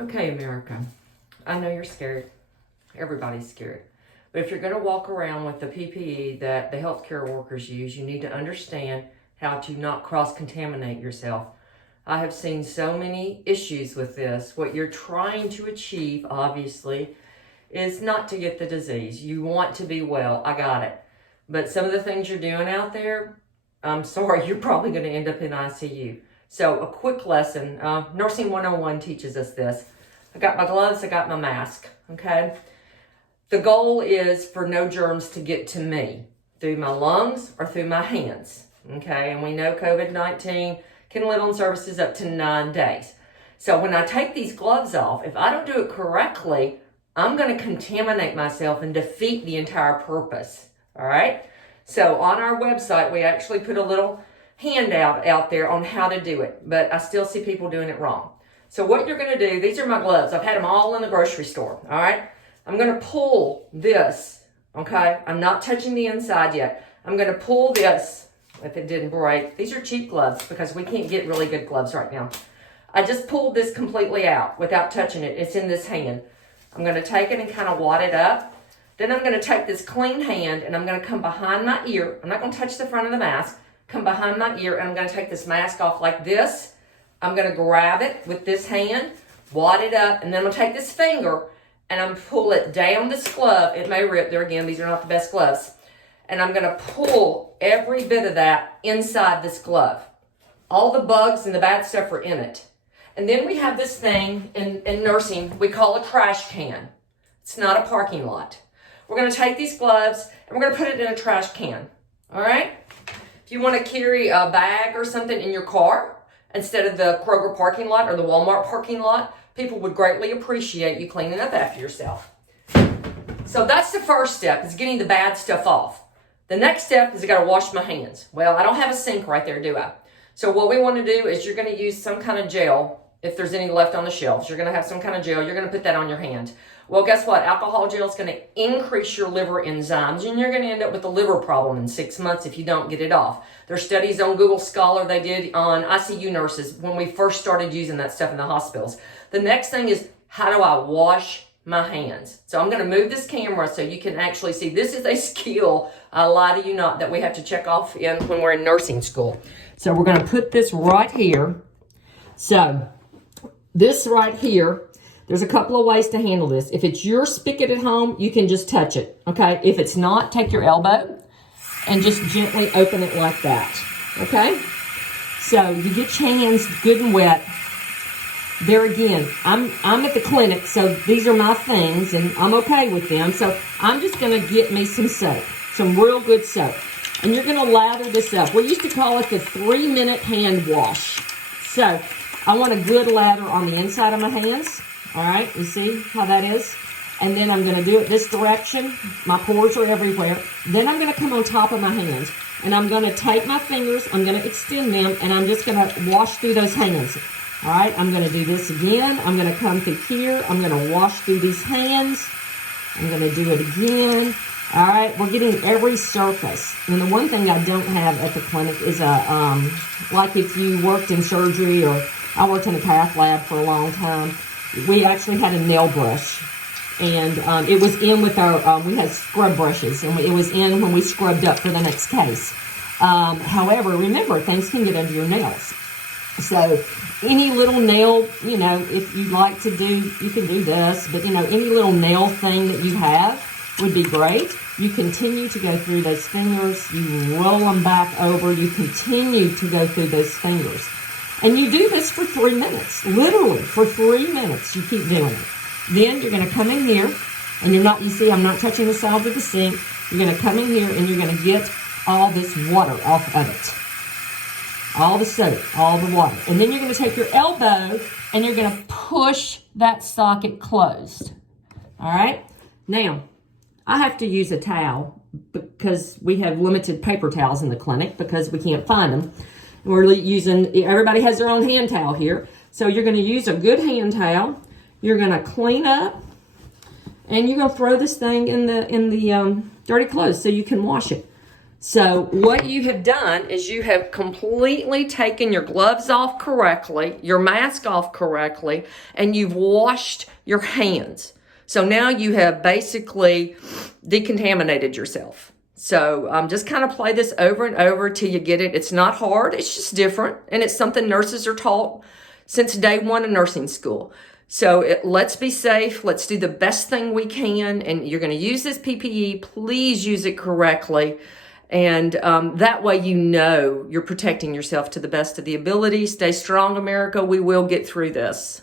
Okay, America, I know you're scared. Everybody's scared. But if you're going to walk around with the PPE that the healthcare workers use, you need to understand how to not cross-contaminate yourself. I have seen so many issues with this. What you're trying to achieve, obviously, is not to get the disease. You want to be well. I got it. But some of the things you're doing out there, I'm sorry, you're probably going to end up in ICU. So a quick lesson, Nursing 101 teaches us this. I got my gloves, I got my mask, okay? The goal is for no germs to get to me through my lungs or through my hands, okay? And we know COVID-19 can live on surfaces up to 9 days. So when I take these gloves off, if I don't do it correctly, I'm going to contaminate myself and defeat the entire purpose, all right? So on our website, we actually put a little handout out there on how to do it, but I still see people doing it wrong. So what you're going to do, these are my gloves. I've had them all in the grocery store, all right? I'm going to pull this, okay? I'm not touching the inside yet. I'm going to pull this, if it didn't break. These are cheap gloves because we can't get really good gloves right now. I just pulled this completely out without touching it. It's in this hand. I'm going to take it and kind of wad it up. Then I'm going to take this clean hand and I'm going to come behind my ear. I'm not going to touch the front of the mask. Come behind my ear and I'm going to take this mask off like this. I'm going to grab it with this hand, wad it up, and then I'm going to take this finger and I'm pull it down this glove. It may rip there again. These are not the best gloves. And I'm going to pull every bit of that inside this glove. All the bugs and the bad stuff are in it. And then we have this thing in nursing we call a trash can. It's not a parking lot. We're going to take these gloves and we're going to put it in a trash can. All right? If you want to carry a bag or something in your car instead of the Kroger parking lot or the Walmart parking lot, people would greatly appreciate you cleaning up after yourself. So that's the first step, is getting the bad stuff off. The next step is I got to wash my hands. Well, I don't have a sink right there, do I? So what we want to do is you're going to use some kind of gel. If there's any left on the shelves, you're going to have some kind of gel. You're going to put that on your hand. Well, guess what? Alcohol gel is going to increase your liver enzymes, and you're going to end up with a liver problem in 6 months if you don't get it off. There's studies on Google Scholar they did on ICU nurses when we first started using that stuff in the hospitals. The next thing is, how do I wash my hands? So I'm going to move this camera so you can actually see. This is a skill, I lie to you not, that we have to check off when we're in nursing school. So we're going to put this right here. So this right here, there's a couple of ways to handle this. If it's your spigot at home, you can just touch it, okay? If it's not, take your elbow and just gently open it like that, okay? So you get your hands good and wet. There again, I'm at the clinic, so these are my things, and I'm okay with them. So I'm just going to get me some soap, some real good soap. And you're going to lather this up. We used to call it the 3-minute hand wash. So I want a good lather on the inside of my hands. All right, you see how that is? And then I'm going to do it this direction. My pores are everywhere. Then I'm going to come on top of my hands. And I'm going to take my fingers, I'm going to extend them, and I'm just going to wash through those hands. All right, I'm going to do this again. I'm going to come through here. I'm going to wash through these hands. I'm going to do it again. All right, we're getting every surface. And the one thing I don't have at the clinic is like if you worked in surgery, or I worked in a cath lab for a long time, we actually had a nail brush. And it was in with our, we had scrub brushes, and it was in when we scrubbed up for the next case. However, remember, things can get under your nails. So any little nail, you know, if you'd like to do, you can do this, but, you know, any little nail thing that you have would be great. You continue to go through those fingers. You roll them back over. You continue to go through those fingers. And you do this for 3 minutes, literally for 3 minutes. You keep doing it. Then you're going to come in here, and you're not, you see, I'm not touching the sides of the sink. You're going to come in here, and you're going to get all this water off of it. All the soap, all the water. And then you're going to take your elbow, and you're going to push that socket closed. All right? Now, I have to use a towel because we have limited paper towels in the clinic because we can't find them. We're using, everybody has their own hand towel here. So you're going to use a good hand towel. You're going to clean up, and you're going to throw this thing in the dirty clothes so you can wash it. So what you have done is you have completely taken your gloves off correctly, your mask off correctly, and you've washed your hands. So now you have basically decontaminated yourself. So just kind of play this over and over till you get it. It's not hard. It's just different. And it's something nurses are taught since day one in nursing school. So let's be safe. Let's do the best thing we can. And you're going to use this PPE. Please use it correctly. And that way you know you're protecting yourself to the best of the ability. Stay strong, America. We will get through this.